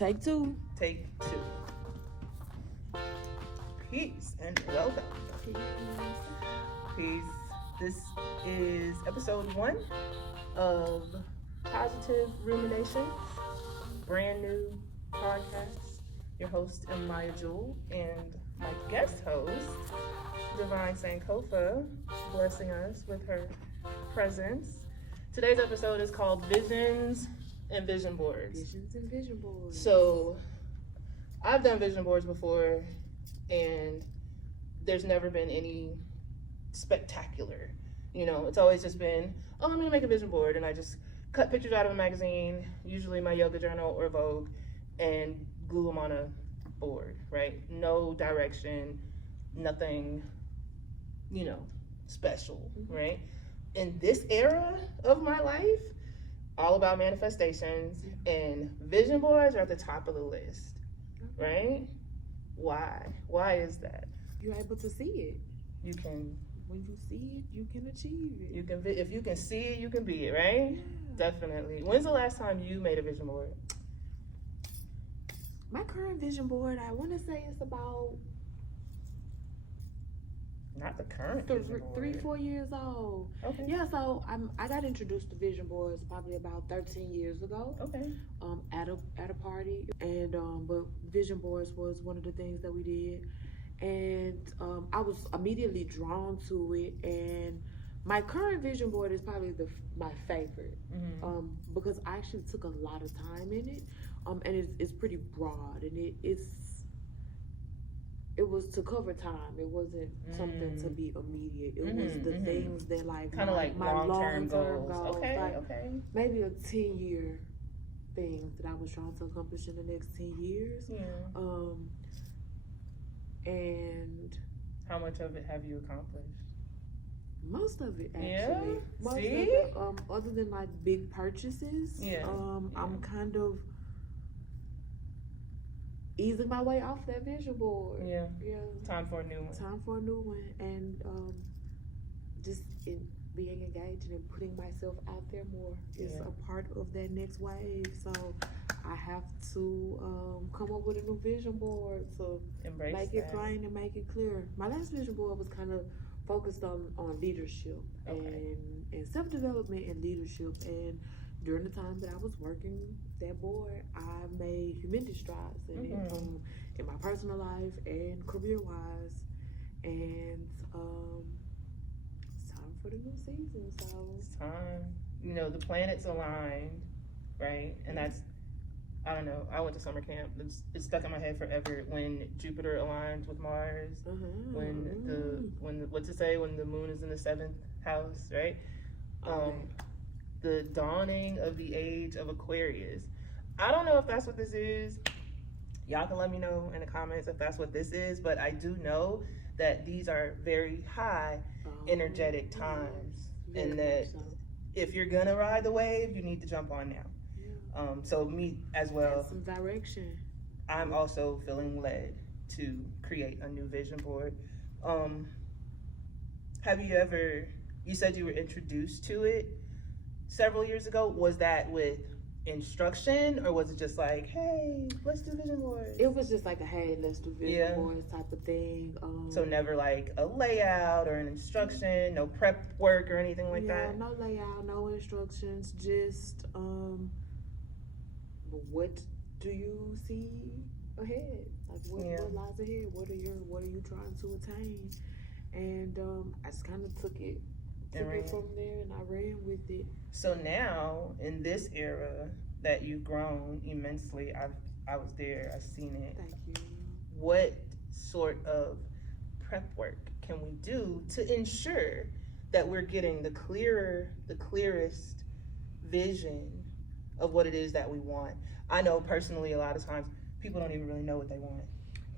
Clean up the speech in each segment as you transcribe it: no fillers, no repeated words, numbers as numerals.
Take two. Take two. Peace and welcome. Peace. This is episode 1 of Positive Ruminations, brand new podcast. Your host, Maya Jewel, and my guest host, Divine Sankofa, blessing us with her presence. Today's episode is called Visions and Vision Boards. Visions and vision boards. So, I've done vision boards before, and there's never been any spectacular. You know, it's always just been, oh, I'm gonna make a vision board, and I just cut pictures out of a magazine, usually my yoga journal or Vogue, and glue them on a board, right? No direction, nothing, special, right? In this era of my life, all about manifestations, and vision boards are at the top of the list, right? Why? Why is that? You're able to see it. You can. When you see it, you can achieve it. You can. If you can see it, you can be it, right? Yeah. Definitely. When's the last time you made a vision board? My current vision board, I want to say it's about Not the current vision board. 3-4 years old. Okay. Yeah, so I got introduced to vision boards probably about 13 years ago. Okay. At a party, and but vision boards was one of the things that we did, and I was immediately drawn to it. And my current vision board is probably my favorite, because I actually took a lot of time in it, and it's pretty broad, and it was to cover time. It wasn't something to be immediate. It was the things that kind of like my long-term goals. Okay, like okay. maybe a 10-year thing that I was trying to accomplish in the next 10 years. Yeah. And how much of it have you accomplished? most of it, actually. Yeah? Most See? of it, other than like big purchases. Yeah. I'm kind of easing my way off that vision board. Yeah. Yeah. Time for a new one. Time for a new one, and just being engaged and putting myself out there more is a part of that next wave. So I have to come up with a new vision board to Embrace make it plain and make it clear. My last vision board was kind of focused on leadership and self-development and leadership. And during the time that I was working that board, I made humongous strides in it, in my personal life and career-wise. And it's time for the new season. So It's time. The planets aligned, right? And that's, I don't know. I went to summer camp. It's stuck in my head forever. When Jupiter aligns with Mars, when what's it say? When the moon is in the 7th house, right? The dawning of the age of Aquarius. I don't know if that's what this is. Y'all can let me know in the comments if that's what this is, but I do know that these are very high energetic times, and that if you're gonna ride the wave, you need to jump on now. So me as well. Some direction. I'm also feeling led to create a new vision board. Have you ever? You said you were introduced to it several years ago. Was that with instruction, or was it just like, hey, let's do vision boards? It was just like a hey, let's do vision boards type of thing. So never like a layout or an instruction, no prep work or anything like that? No layout, no instructions, just what do you see ahead? Like what lies ahead? What are you trying to attain? And I just kind of took it from there, and I ran with it. So now, in this era that you've grown immensely, I was there, I've seen it. Thank you. What sort of prep work can we do to ensure that we're getting the clearest vision of what it is that we want? I know personally, a lot of times, people don't even really know what they want.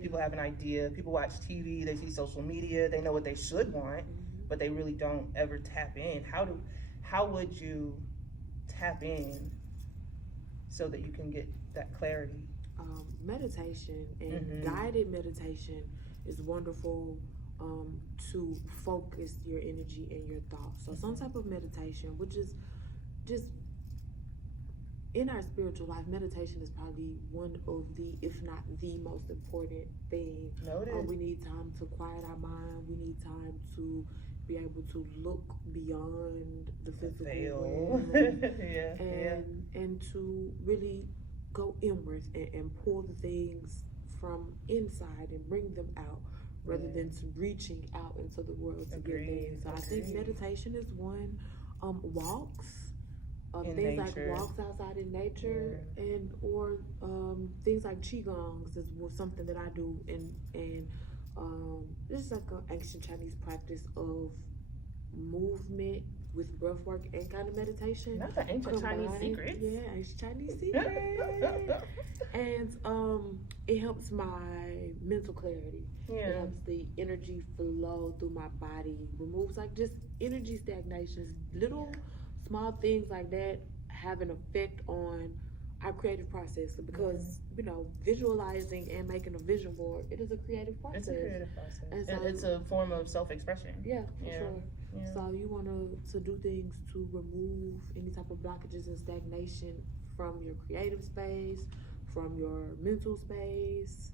People have an idea, people watch TV, they see social media, they know what they should want, but they really don't ever tap in. How would you tap in so that you can get that clarity? Meditation and guided meditation is wonderful to focus your energy and your thoughts. So some type of meditation, which is just in our spiritual life, meditation is probably one of the, if not the most important thing. Noted. We need time to quiet our mind. We need time to be able to look beyond the physical Veil. realm Yeah. and to really go inwards and pull the things from inside and bring them out rather than to reaching out into the world to get things. So I think meditation is one. Walks, In things nature. like walks outside in nature, and or things like qigongs was something that I do, and this is like an ancient Chinese practice of movement with breath work and kind of meditation. Not the ancient Chinese secrets. Yeah, ancient Chinese secrets. And it helps my mental clarity. Yeah. It helps the energy flow through my body, removes like just energy stagnations. Little small things like that have an effect on our creative process, because you know, visualizing and making a vision board, it is a creative process. It's a creative process. And so, it's a form of self-expression. Yeah, for sure. Yeah. So you want to do things to remove any type of blockages and stagnation from your creative space, from your mental space.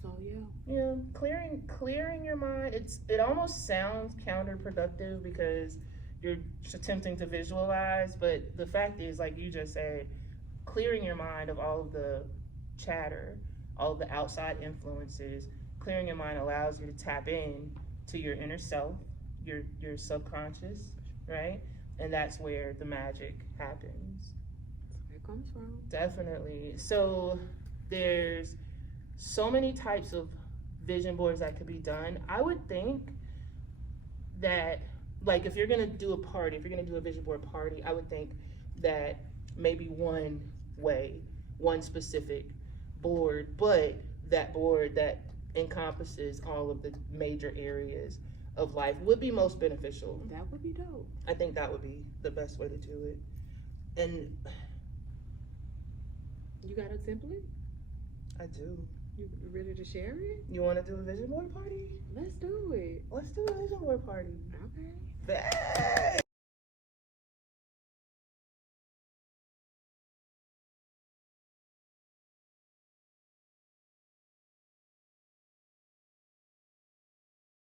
So yeah, clearing your mind. It almost sounds counterproductive because you're attempting to visualize, but the fact is, like you just said, clearing your mind of all of the chatter, all of the outside influences. Clearing your mind allows you to tap in to your inner self, your subconscious, right? And that's where the magic happens. That's where it comes from. Definitely. So there's so many types of vision boards that could be done. I would think that, like, if you're gonna do a party, if you're gonna do a vision board party, I would think that maybe one specific board, but that board that encompasses all of the major areas of life would be most beneficial. That would be dope. I think that would be the best way to do it. And you got a template? I do. You ready to share it? You want to do a vision board party? Let's do it. Let's do a vision board party. Okay. Bad.